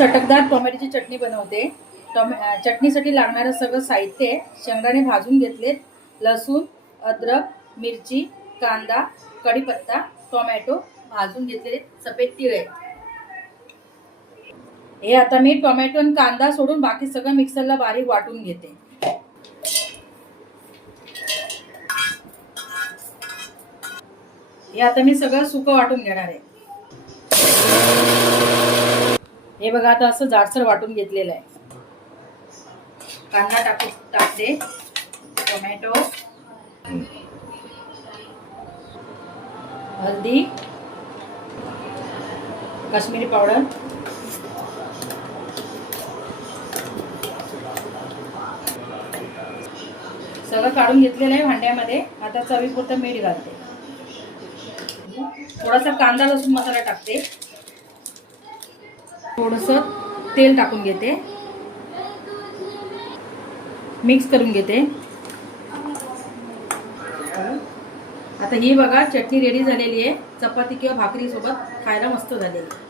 चटकदार टोमॅटोची चटणी बनवते। चटणीसाठी लागणारं सगळं साहित्य आहे। शेंगदाणे भाजून घेतलेत, लसूण, अद्रक, मिरची, कांदा, कढीपत्ता, टोमॅटो भाजून घेतले, सफेद तीळ आहे। हे आता मी टोमॅटो आणि कांदा सोडून बाकी सगळं मिक्सरला बारीक वाटून घेते। हे आता मी सगळं सुकं वाटून घेणार आहे। हे बघा आता असं जाडसर वाटून घेतलेलं आहे। कांदा टाकते, टोमॅटो, हल्दी, काश्मीरी पावडर, सगळं काढून घेतलेलं आहे भांड्यामध्ये। आता चवीपुरतं मीठ घालते, थोडासा कांदा लसूण मसाला टाकते, थोडंसं तेल टाकून घेते, मिक्स करून घेते। आता ही बघा चटणी रेडी झालेली आहे। चपाती किंवा भाकरी सोबत खायला मस्त झालेली आहे।